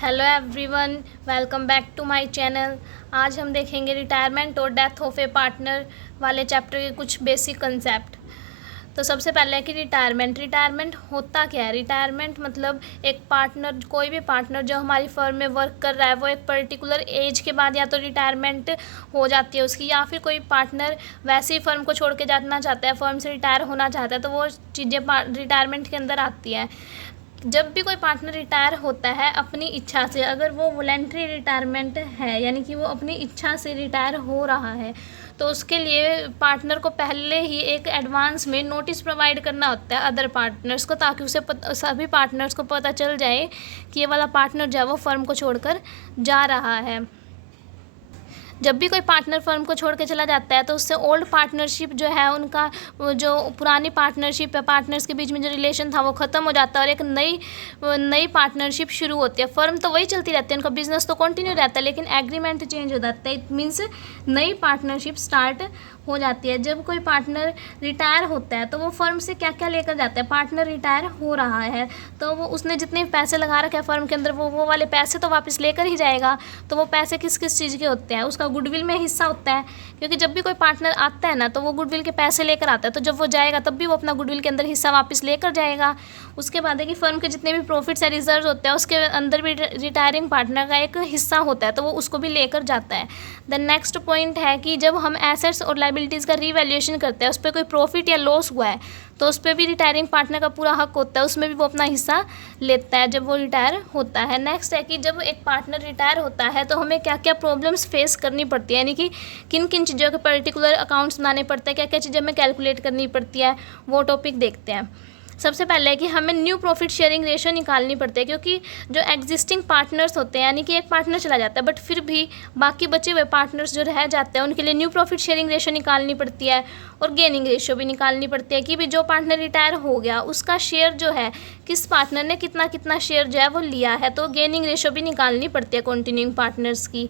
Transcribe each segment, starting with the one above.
Hello everyone, welcome back to my channel. आज हम देखेंगे रिटायरमेंट और डेथ ऑफ ए पार्टनर वाले चैप्टर के कुछ बेसिक कंसेप्ट। तो सबसे पहले है कि रिटायरमेंट होता क्या है। रिटायरमेंट मतलब एक पार्टनर, कोई भी पार्टनर जो हमारी फर्म में वर्क कर रहा है वो एक पर्टिकुलर एज के बाद या तो रिटायरमेंट हो जाती है उसकी, या फिर कोई पार्टनर वैसे ही फर्म को छोड़ के जाना चाहता है, फर्म से रिटायर होना चाहता है, तो वो चीज़ें रिटायरमेंट के अंदर आती हैं। जब भी कोई पार्टनर रिटायर होता है अपनी इच्छा से, अगर वो वॉलेंट्री रिटायरमेंट है यानी कि वो अपनी इच्छा से रिटायर हो रहा है, तो उसके लिए पार्टनर को पहले ही एक एडवांस में नोटिस प्रोवाइड करना होता है अदर पार्टनर्स को, ताकि उसे सभी पार्टनर्स को पता चल जाए कि ये वाला पार्टनर जो है वो फर्म को छोड़कर जा रहा है। जब भी कोई पार्टनर फर्म को छोड़ के चला जाता है तो उससे ओल्ड पार्टनरशिप जो है, उनका जो पुरानी पार्टनरशिप है, पार्टनर्स के बीच में जो रिलेशन था वो ख़त्म हो जाता है और एक नई पार्टनरशिप शुरू होती है। फर्म तो वही चलती रहती है, उनका बिजनेस तो कंटिन्यू रहता है, लेकिन एग्रीमेंट चेंज हो जाता है। इट मीन्स नई पार्टनरशिप स्टार्ट हो जाती है। जब कोई पार्टनर रिटायर होता है तो वो फर्म से क्या क्या लेकर जाता है। पार्टनर रिटायर हो रहा है तो वो उसने जितने पैसे लगा रखे हैं फर्म के अंदर, वो वाले पैसे तो वापस लेकर ही जाएगा। तो वो पैसे किस किस चीज़ के होते हैं, उसका गुडविल में हिस्सा होता है, क्योंकि जब भी कोई पार्टनर आता है ना तो वो गुडविल के पैसे लेकर आता है, तो जब वो जाएगा तब भी वो अपना गुडविल के अंदर हिस्सा वापस लेकर जाएगा। उसके बाद है कि फर्म के जितने भी प्रॉफिट्स या रिजर्व होते हैं उसके अंदर भी रिटायरिंग पार्टनर का एक हिस्सा होता है, तो वो उसको भी लेकर जाता है। द नेक्स्ट पॉइंट है कि जब हम एसेट्स और लाइबिलिटीज़ का रीवैल्यूएशन करते हैं, उस पर कोई प्रॉफिट या लॉस हुआ है तो उस पर भी रिटायरिंग पार्टनर का पूरा हक होता है, उसमें भी वो अपना हिस्सा लेता है जब वो रिटायर होता है। नेक्स्ट है कि जब एक पार्टनर रिटायर होता है तो हमें क्या क्या प्रॉब्लम्स फेस करनी पड़ती है, यानी कि किन किन चीज़ों के पर्टिकुलर अकाउंट्स बनाने पड़ते हैं, क्या क्या चीज़ें हमें कैलकुलेट करनी पड़ती है, वो टॉपिक देखते हैं। सबसे पहले है कि हमें न्यू प्रॉफिट शेयरिंग रेशो निकालनी पड़ती है, क्योंकि जो एग्जिस्टिंग पार्टनर्स होते हैं, यानी कि एक पार्टनर चला जाता है बट फिर भी बाकी बचे हुए पार्टनर्स जो रह जाते हैं उनके लिए न्यू प्रॉफिट शेयरिंग रेशो निकालनी पड़ती है, और गेनिंग रेशो भी निकालनी पड़ती है कि भी जो पार्टनर रिटायर हो गया उसका शेयर जो है, किस पार्टनर ने कितना कितना शेयर जो है वो लिया है, तो गेनिंग रेशो भी निकालनी पड़ती है कंटिन्यूइंग पार्टनर्स की।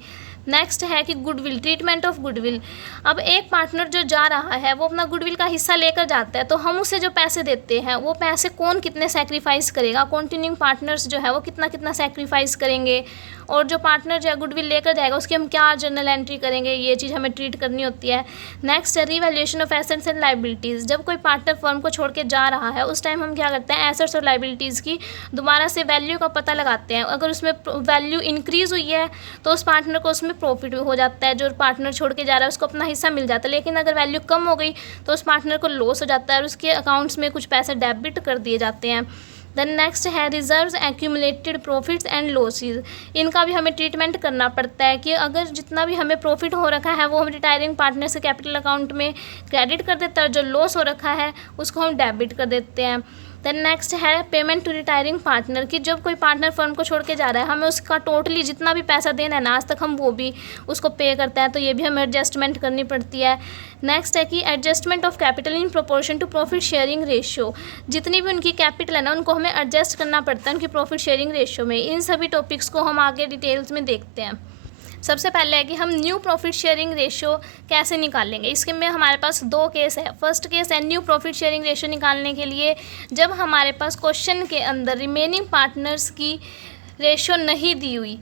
नेक्स्ट है कि गुडविल, ट्रीटमेंट ऑफ गुडविल। अब एक पार्टनर जो जा रहा है वो अपना गुडविल का हिस्सा लेकर जाता है, तो हम उसे जो पैसे देते हैं वो पैसे कौन कितने सेक्रीफाइस करेगा, कंटिन्यूइंग पार्टनर्स जो है वो कितना कितना सेक्रीफाइस करेंगे, और जो पार्टनर जो है गुडविल लेकर जाएगा उसकी हम क्या जर्नल एंट्री करेंगे, ये चीज़ हमें ट्रीट करनी होती है। नेक्स्ट है revaluation of assets and liabilities. जब कोई पार्टनर फर्म को छोड़ के जा रहा है उस टाइम हम क्या करते हैं, एसेट्स और लाइबिलिटीज़ की दोबारा से वैल्यू का पता लगाते हैं। अगर उसमें वैल्यू इंक्रीज़ हुई है तो उस पार्टनर को उसमें प्रॉफिट हो जाता है, जो पार्टनर छोड़ के जा रहा है उसको अपना हिस्सा मिल जाता है। लेकिन अगर वैल्यू कम हो गई तो उस पार्टनर को लॉस हो जाता है और उसके अकाउंट्स में कुछ पैसे डेबिट कर दिए जाते हैं। देन नेक्स्ट है reserves, accumulated profits and losses. इनका भी हमें ट्रीटमेंट करना पड़ता है कि अगर जितना भी हमें प्रॉफिट हो रखा है वो हम रिटायरिंग पार्टनर से कैपिटल अकाउंट में क्रेडिट कर देते हैं, और जो लॉस हो रखा है उसको हम डेबिट कर देते हैं। देन नेक्स्ट है पेमेंट टू रिटायरिंग पार्टनर, कि जब कोई पार्टनर फर्म को छोड़ के जा रहा है हमें उसका टोटली जितना भी पैसा देना है ना आज तक हम वो भी उसको पे करते हैं, तो ये भी हमें एडजस्टमेंट करनी पड़ती है। नेक्स्ट है कि adjustment of capital in proportion to profit sharing ratio. जितनी भी उनकी कैपिटल है ना उनको हमें एडजस्ट करना पड़ता है उनकी प्रॉफिट शेयरिंग रेशियो में। इन सभी टॉपिक्स को हम आगे डिटेल्स में देखते हैं। सबसे पहले है कि हम न्यू प्रॉफिट शेयरिंग रेशियो कैसे निकालेंगे। इसके में हमारे पास दो केस है। फर्स्ट केस है न्यू प्रॉफिट शेयरिंग रेशियो निकालने के लिए जब हमारे पास क्वेश्चन के अंदर रिमेनिंग पार्टनर्स की रेशियो नहीं दी हुई,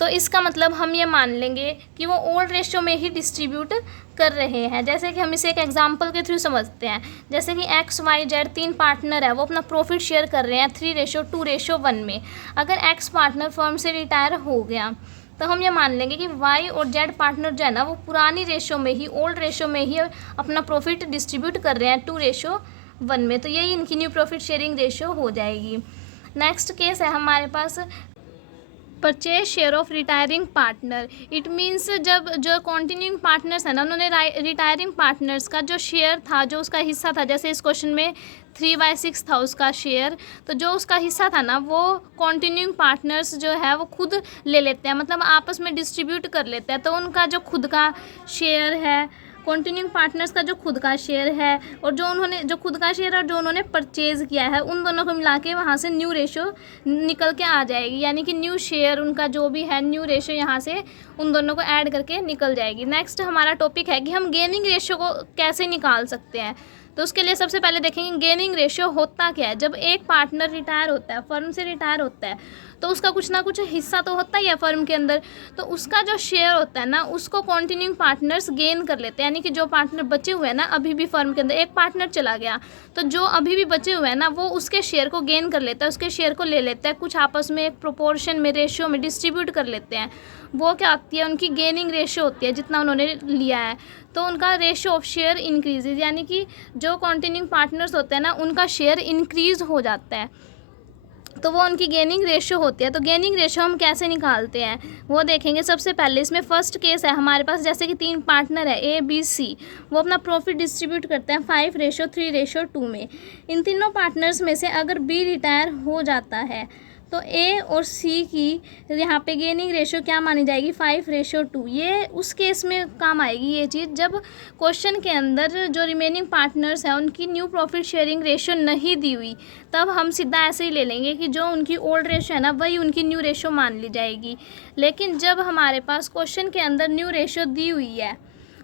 तो इसका मतलब हम ये मान लेंगे कि वो ओल्ड रेशियो में ही डिस्ट्रीब्यूट कर रहे हैं। जैसे कि हम इसे एक एग्जांपल के थ्रू समझते हैं, जैसे कि XYZ 3 पार्टनर है, वो अपना प्रॉफिट शेयर कर रहे हैं 3:2:1 में। अगर X पार्टनर फर्म से रिटायर हो गया तो हम ये मान लेंगे कि Y और Z पार्टनर जो है ना वो पुरानी रेशो में ही, ओल्ड रेशो में ही अपना प्रॉफिट डिस्ट्रीब्यूट कर रहे हैं 2:1 में, तो यही इनकी न्यू प्रॉफिट शेयरिंग रेशो हो जाएगी। नेक्स्ट केस है हमारे पास purchase share of retiring partner. It means जब जो कंटिन्यूइंग पार्टनर्स हैं ना उन्होंने रिटायरिंग पार्टनर्स का जो शेयर था, जो उसका हिस्सा था, जैसे इस क्वेश्चन में 3/6 था उसका शेयर, तो जो उसका हिस्सा था ना वो कंटिन्यूइंग पार्टनर्स जो है वो खुद ले लेते हैं, मतलब आपस में डिस्ट्रीब्यूट कर लेते हैं। तो उनका जो खुद का शेयर है, कंटिन्यूइंग पार्टनर्स का जो खुद का शेयर है और जो खुद का शेयर और जो उन्होंने परचेज़ किया है, उन दोनों को मिला के वहाँ से न्यू रेशो निकल के आ जाएगी, यानी कि न्यू शेयर उनका जो भी है न्यू रेशो यहाँ से उन दोनों को ऐड करके निकल जाएगी। नेक्स्ट हमारा टॉपिक है कि हम गेनिंग रेशो को कैसे निकाल सकते हैं। तो उसके लिए सबसे पहले देखेंगे गेनिंग रेशियो होता क्या है। जब एक पार्टनर रिटायर होता है, फर्म से रिटायर होता है, तो उसका कुछ ना कुछ हिस्सा तो होता ही है फर्म के अंदर, तो उसका जो शेयर होता है ना उसको कंटिन्यूइंग पार्टनर्स गेन कर लेते हैं। यानी कि जो पार्टनर बचे हुए हैं ना अभी भी फर्म के अंदर, एक पार्टनर चला गया तो जो अभी भी बचे हुए हैं ना वो उसके शेयर को गेन कर लेता है, उसके शेयर को ले लेता है, कुछ आपस में एक प्रोपोर्शन में रेशियो में डिस्ट्रीब्यूट कर लेते हैं। वो क्या होती है, उनकी गेनिंग रेशियो होती है, जितना उन्होंने लिया है तो उनका रेशियो ऑफ शेयर इंक्रीजेज, यानी कि जो कंटिन्यूइंग पार्टनर्स होते हैं ना उनका शेयर इंक्रीज हो जाता है, तो वो उनकी गेनिंग रेशियो होती है। तो गेनिंग रेशियो हम कैसे निकालते हैं वो देखेंगे। सबसे पहले इसमें फर्स्ट केस है हमारे पास, जैसे कि 3 पार्टनर है ए बी सी, वो अपना प्रॉफिट डिस्ट्रीब्यूट करते हैं 5:3:2 में। इन तीनों पार्टनर्स में से अगर बी रिटायर हो जाता है तो ए और सी की यहाँ पे गेनिंग रेशियो क्या मानी जाएगी, 5:2। ये उस केस में काम आएगी ये चीज़ जब क्वेश्चन के अंदर जो रिमेनिंग पार्टनर्स हैं उनकी न्यू प्रॉफिट शेयरिंग रेशियो नहीं दी हुई, तब हम सीधा ऐसे ही ले लेंगे कि जो उनकी ओल्ड रेशियो है ना वही उनकी न्यू रेशियो मान ली जाएगी। लेकिन जब हमारे पास क्वेश्चन के अंदर न्यू रेशियो दी हुई है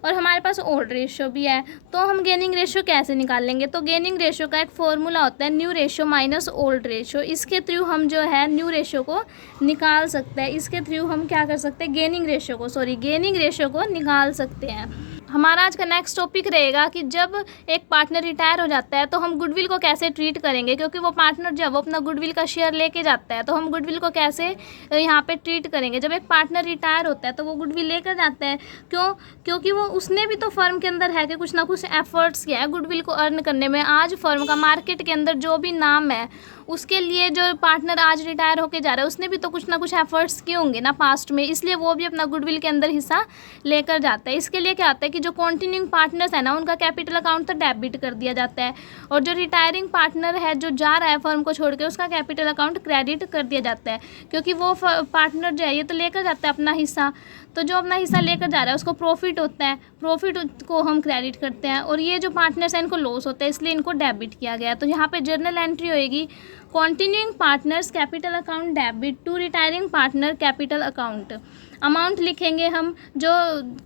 और हमारे पास ओल्ड रेशियो भी है तो हम गेनिंग रेशियो कैसे निकाल लेंगे। तो गेनिंग रेशियो का एक फॉर्मूला होता है new ratio minus old ratio, इसके थ्रू हम जो है न्यू रेशियो को निकाल सकते हैं। इसके थ्रू हम क्या कर सकते हैं, गेनिंग रेशियो को निकाल सकते हैं। हमारा आज का नेक्स्ट टॉपिक रहेगा कि जब एक पार्टनर रिटायर हो जाता है तो हम गुडविल को कैसे ट्रीट करेंगे, क्योंकि वो पार्टनर जब वो अपना गुडविल का शेयर लेके जाता है तो हम गुडविल को कैसे यहाँ पे ट्रीट करेंगे। जब एक पार्टनर रिटायर होता है तो वो गुडविल लेकर जाता है, क्योंकि वो उसने भी तो फर्म के अंदर है कि कुछ ना कुछ एफर्ट्स किया है गुडविल को अर्न करने में। आज फर्म का मार्केट के अंदर जो भी नाम है उसके लिए जो पार्टनर आज रिटायर होके जा रहा है उसने भी तो कुछ ना कुछ एफर्ट्स किए होंगे ना पास्ट में, इसलिए वो भी अपना गुडविल के अंदर हिस्सा लेकर जाता है। इसके लिए क्या होता है कि जो कंटिन्यूइंग पार्टनर्स है ना उनका कैपिटल अकाउंट तो डेबिट कर दिया जाता है, और जो रिटायरिंग पार्टनर है जो जा रहा है फर्म को छोड़ के उसका कैपिटल अकाउंट क्रेडिट कर दिया जाता है, क्योंकि वो पार्टनर जो है ये तो लेकर जाता है अपना हिस्सा, तो जो अपना हिस्सा लेकर जा रहा है उसको प्रॉफिट होता है, प्रॉफिट को हम क्रेडिट करते हैं, और ये जो पार्टनर्स हैं इनको लॉस होता है इसलिए इनको डेबिट किया गया है। तो यहाँ पे जर्नल एंट्री होएगी continuing partners capital account debit to retiring partner capital account. Amount लिखेंगे हम जो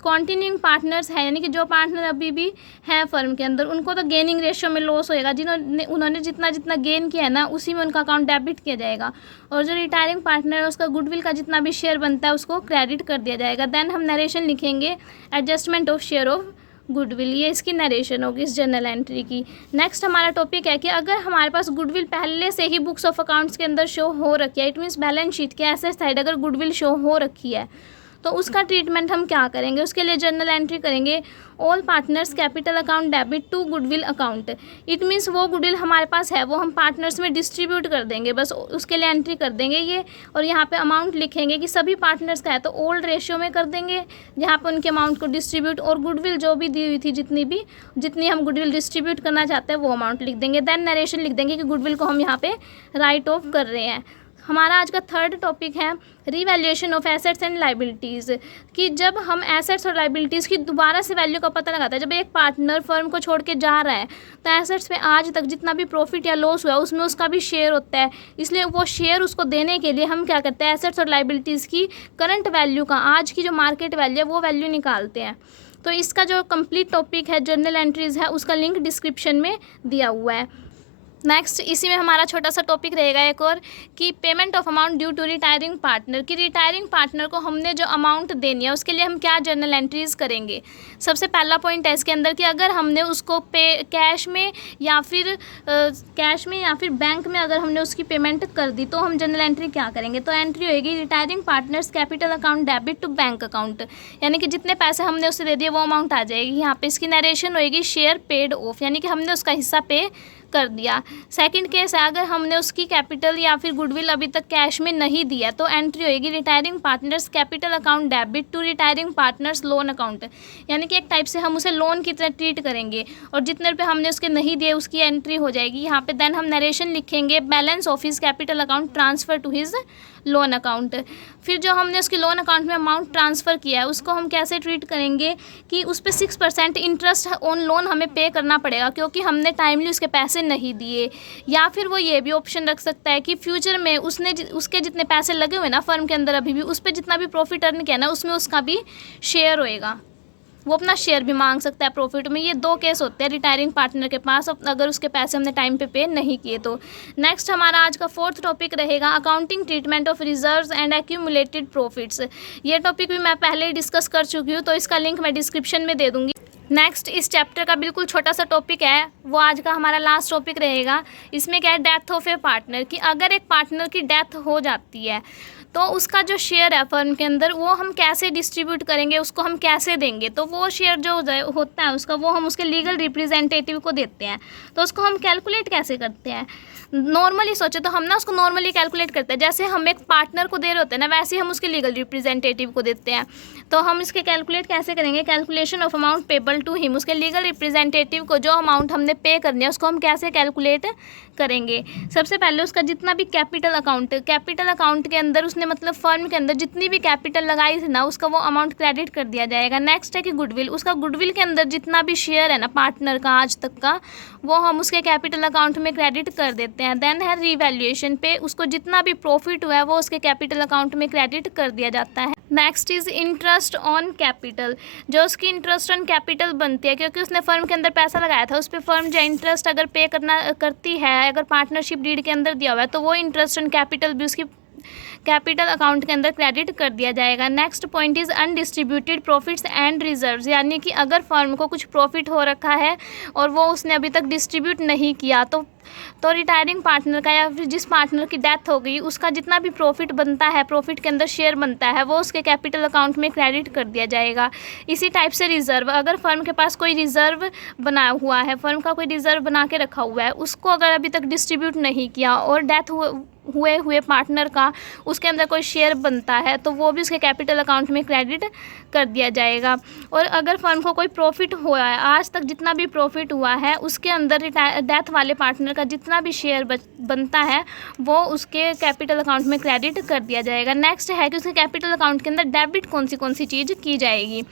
कंटिन्यूइंग पार्टनर्स है, यानी कि जो पार्टनर अभी भी है फर्म के अंदर उनको तो गेनिंग रेशियो में लॉस होएगा, उन्होंने जितना जितना गेन किया है ना उसी में उनका अकाउंट डेबिट किया जाएगा, और जो रिटायरिंग पार्टनर है उसका गुडविल का जितना भी शेयर बनता है उसको क्रेडिट कर दिया जाएगा। देन हम नरेशन लिखेंगे adjustment of share of goodwill, ये इसकी नरेशन होगी इस जर्नल एंट्री की। नेक्स्ट हमारा टॉपिक है कि अगर हमारे पास गुडविल पहले से ही बुक्स ऑफ अकाउंट्स के अंदर शो हो रखी है, इट मीन्स बैलेंस शीट के एसेट साइड अगर गुडविल शो हो रखी है तो उसका ट्रीटमेंट हम क्या करेंगे। उसके लिए जर्नल एंट्री करेंगे all partners capital account debit to goodwill account. It means वो गुडविल हमारे पास है वो हम पार्टनर्स में डिस्ट्रीब्यूट कर देंगे, बस उसके लिए एंट्री कर देंगे ये, और यहाँ पे अमाउंट लिखेंगे कि सभी पार्टनर्स का है तो ओल्ड रेशियो में कर देंगे जहाँ पे उनके अमाउंट को डिस्ट्रीब्यूट, और गुडविल जो भी दी हुई थी जितनी हम गुडविल डिस्ट्रीब्यूट करना चाहते हैं वो अमाउंट लिख देंगे। देन नरेशन लिख देंगे कि गुडविल को हम यहाँ पे राइट ऑफ कर रहे हैं। हमारा आज का थर्ड टॉपिक है revaluation of assets and liabilities, कि जब हम एसेट्स और लाइबिलिटीज़ की दोबारा से वैल्यू का पता लगाते हैं। जब एक पार्टनर फर्म को छोड़ के जा रहा है तो एसेट्स में आज तक जितना भी प्रॉफिट या लॉस हुआ उसमें उसका भी शेयर होता है, इसलिए वो शेयर उसको देने के लिए हम क्या करते हैं, एसेट्स और लाइबिलिटीज़ की करंट वैल्यू का, आज की जो मार्केट वैल्यू है वो वैल्यू निकालते हैं। तो इसका जो कंप्लीट टॉपिक है जर्नल एंट्रीज़ है उसका लिंक डिस्क्रिप्शन में दिया हुआ है। नेक्स्ट इसी में हमारा छोटा सा टॉपिक रहेगा एक और, कि payment of amount due to retiring partner, कि रिटायरिंग पार्टनर को हमने जो अमाउंट देनी है उसके लिए हम क्या जर्नल एंट्रीज़ करेंगे। सबसे पहला पॉइंट है इसके अंदर कि अगर हमने उसको कैश में या फिर बैंक में अगर हमने उसकी पेमेंट कर दी तो हम जर्नल एंट्री क्या करेंगे। तो एंट्री होगी retiring partners capital account debit to bank account, यानी कि जितने पैसे हमने उसे दे दिए वो अमाउंट आ जाएगी। यहाँ पे इसकी नरेशन होएगी शेयर पेड ऑफ, यानी कि हमने उसका हिस्सा पे कर दिया। सेकंड केस है अगर हमने उसकी कैपिटल या फिर गुडविल अभी तक कैश में नहीं दिया तो एंट्री होएगी retiring partners capital account debit to retiring partners loan account, यानी कि एक टाइप से हम उसे लोन की तरह ट्रीट करेंगे, और जितने रुपये हमने उसके नहीं दिए उसकी एंट्री हो जाएगी यहाँ पे। देन हम नरेशन लिखेंगे balance of his capital account transfer to his loan account. फिर जो हमने उसके लोन अकाउंट में अमाउंट ट्रांसफ़र किया है उसको हम कैसे ट्रीट करेंगे कि उस पर 6% इंटरेस्ट ऑन लोन हमें पे करना पड़ेगा क्योंकि हमने टाइमली उसके पैसे नहीं दिए। या फिर वो ये भी ऑप्शन रख सकता है कि फ्यूचर में उसके जितने पैसे लगे हुए ना फर्म के अंदर अभी भी उस पर जितना भी प्रॉफिट अर्न किया ना उसमें उसका भी शेयर होएगा। वो अपना शेयर भी मांग सकता है प्रॉफिट में। ये 2 केस होते हैं रिटायरिंग पार्टनर के पास, अगर उसके पैसे हमने टाइम पे नहीं किए तो। नेक्स्ट हमारा आज का 4th टॉपिक रहेगा accounting treatment of reserves and accumulated profits. ये टॉपिक भी मैं पहले ही डिस्कस कर चुकी हूँ, तो इसका लिंक मैं डिस्क्रिप्शन में दे दूँगी। नेक्स्ट इस चैप्टर का बिल्कुल छोटा सा टॉपिक है, वो आज का हमारा लास्ट टॉपिक रहेगा। इसमें क्या है, डेथ ऑफ ए पार्टनर, कि अगर एक पार्टनर की डेथ हो जाती है तो उसका जो शेयर है फर्म के अंदर वो हम कैसे डिस्ट्रीब्यूट करेंगे, उसको हम कैसे देंगे। तो वो शेयर जो होता है उसका, वो हम उसके लीगल रिप्रेजेंटेटिव को देते हैं। तो उसको हम कैलकुलेट कैसे करते हैं, नॉर्मली सोचे तो हम ना उसको नॉर्मली कैलकुलेट करते हैं, जैसे हम एक पार्टनर को दे रहे होते हैं ना, वैसे ही हम उसके लीगल रिप्रेजेंटेटिव को देते हैं। तो हम इसके कैलकुलेट कैसे करेंगे, calculation of amount payable to him, उसके लीगल रिप्रेजेंटेटिव को जो अमाउंट हमने पे करनी है उसको हम कैसे कैलकुलेट करेंगे। सबसे पहले उसका जितना भी कैपिटल अकाउंट के अंदर उसने मतलब फर्म के अंदर जितनी भी कैपिटल लगाई थी ना, उसका वो अमाउंट क्रेडिट कर दिया जाएगा। नेक्स्ट है कि गुडविल, उसका गुडविल के अंदर जितना भी शेयर है ना पार्टनर का आज तक का, वो हम उसके कैपिटल अकाउंट में क्रेडिट कर देते हैं। देन है रीवैल्यूएशन पे, उसको जितना भी प्रॉफिट हुआ है वो उसके कैपिटल अकाउंट में क्रेडिट कर दिया जाता है। Next is interest on capital, जो उसकी इंटरेस्ट ऑन कैपिटल बनती है, क्योंकि उसने फर्म के अंदर पैसा लगाया था, उस पर फर्म जो इंटरेस्ट अगर पे करती है, अगर पार्टनरशिप डीड के अंदर दिया हुआ है, तो वो इंटरेस्ट ऑन कैपिटल भी उसकी कैपिटल अकाउंट के अंदर क्रेडिट कर दिया जाएगा। Next point is undistributed profits and reserves, यानी कि अगर फर्म को कुछ प्रॉफिट हो रखा है और वो उसने अभी तक डिस्ट्रीब्यूट नहीं किया, तो रिटायरिंग पार्टनर का या फिर जिस पार्टनर की डेथ हो गई उसका जितना भी प्रॉफिट बनता है, प्रॉफिट के अंदर शेयर बनता है, वो उसके कैपिटल अकाउंट में क्रेडिट कर दिया जाएगा। इसी टाइप से रिज़र्व, अगर फर्म के पास कोई रिज़र्व बना हुआ है, फर्म का कोई रिज़र्व बना के रखा हुआ है, उसको अगर अभी तक डिस्ट्रीब्यूट नहीं किया और डेथ हुए पार्टनर का उसके अंदर कोई शेयर बनता है, तो वो भी उसके कैपिटल अकाउंट में क्रेडिट कर दिया जाएगा। और अगर फर्म को कोई प्रॉफिट हुआ है, आज तक जितना भी प्रॉफिट हुआ है उसके अंदर डेथ वाले पार्टनर का जितना भी शेयर बनता है वो उसके कैपिटल अकाउंट में क्रेडिट कर दिया जाएगा। नेक्स्ट है कि उसके कैपिटल अकाउंट के अंदर डेबिट कौन सी चीज़ की जाएगी।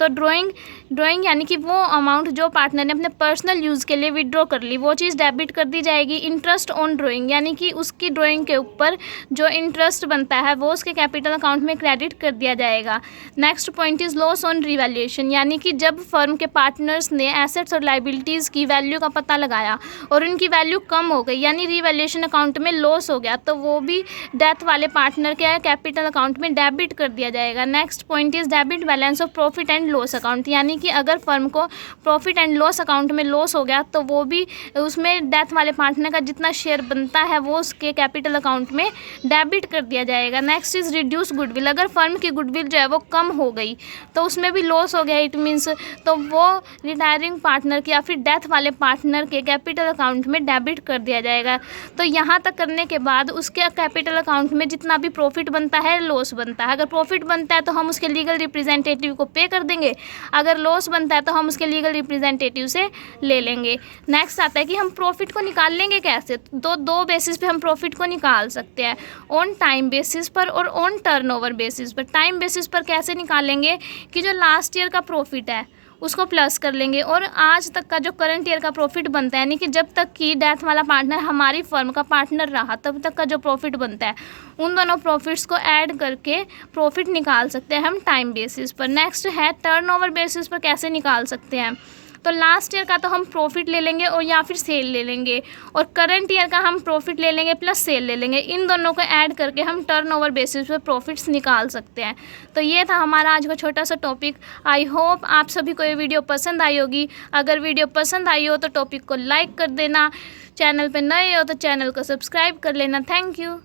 तो ड्राइंग यानी कि वो अमाउंट जो पार्टनर ने अपने पर्सनल यूज़ के लिए विड्रॉ कर ली, वो चीज़ डेबिट कर दी जाएगी। इंटरेस्ट ऑन ड्राइंग, यानी कि उसकी ड्राइंग के ऊपर जो इंटरेस्ट बनता है वो उसके कैपिटल अकाउंट में क्रेडिट कर दिया जाएगा। Next point is loss on revaluation, यानी कि जब फर्म के पार्टनर्स ने एसेट्स और लाइबिलिटीज़ की वैल्यू का पता लगाया और उनकी वैल्यू कम हो गई, यानी रिवैल्यूएशन अकाउंट में लॉस हो गया, तो वो भी डेथ वाले पार्टनर के कैपिटल अकाउंट में डेबिट कर दिया जाएगा। Next point is debit balance of profit and loss account, यानी कि अगर फर्म को प्रॉफिट एंड लॉस अकाउंट में लॉस हो गया तो वो भी उसमें डेथ वाले पार्टनर का जितना शेयर बनता है वो उसके कैपिटल अकाउंट में डेबिट कर दिया जाएगा। नेक्स्ट इज रिड्यूस गुडविल, अगर फर्म की गुडविल जो है वो कम हो गई तो उसमें भी लॉस हो गया, इट मीन्स तो वो रिटायरिंग पार्टनर के या फिर डेथ वाले पार्टनर के कैपिटल अकाउंट में डेबिट कर दिया जाएगा। तो यहाँ तक करने के बाद उसके कैपिटल अकाउंट में जितना भी प्रॉफिट बनता है, लॉस बनता है, अगर प्रॉफिट बनता है तो हम उसके लीगल रिप्रेजेंटेटिव को पे कर देंगे, अगर लॉस बनता है तो हम उसके लीगल रिप्रेजेंटेटिव से ले लेंगे। नेक्स्ट आता है कि हम प्रॉफिट को निकाल लेंगे कैसे। दो बेसिस पे हम प्रॉफिट को निकाल सकते हैं, ऑन टाइम बेसिस पर और ऑन टर्नओवर बेसिस पर। टाइम बेसिस पर कैसे निकालेंगे कि जो लास्ट ईयर का प्रॉफिट है उसको प्लस कर लेंगे और आज तक का जो करंट ईयर का प्रॉफिट बनता है, यानी कि जब तक कि डेथ वाला पार्टनर हमारी फर्म का पार्टनर रहा तब तक का जो प्रॉफिट बनता है, उन दोनों प्रॉफिट्स को ऐड करके प्रॉफिट निकाल सकते हैं हम टाइम बेसिस पर। नेक्स्ट है टर्नओवर बेसिस पर कैसे निकाल सकते हैं। तो लास्ट ईयर का तो हम प्रॉफिट ले लेंगे और या फिर सेल ले लेंगे, और करंट ईयर का हम प्रॉफिट ले लेंगे प्लस सेल ले लेंगे, इन दोनों को ऐड करके हम टर्नओवर बेसिस पे प्रॉफिट्स निकाल सकते हैं। तो ये था हमारा आज का छोटा सा टॉपिक। आई होप आप सभी को ये वीडियो पसंद आई होगी। अगर वीडियो पसंद आई हो तो टॉपिक को लाइक कर देना, चैनल पर नए हो तो चैनल को सब्सक्राइब कर लेना। Thank you.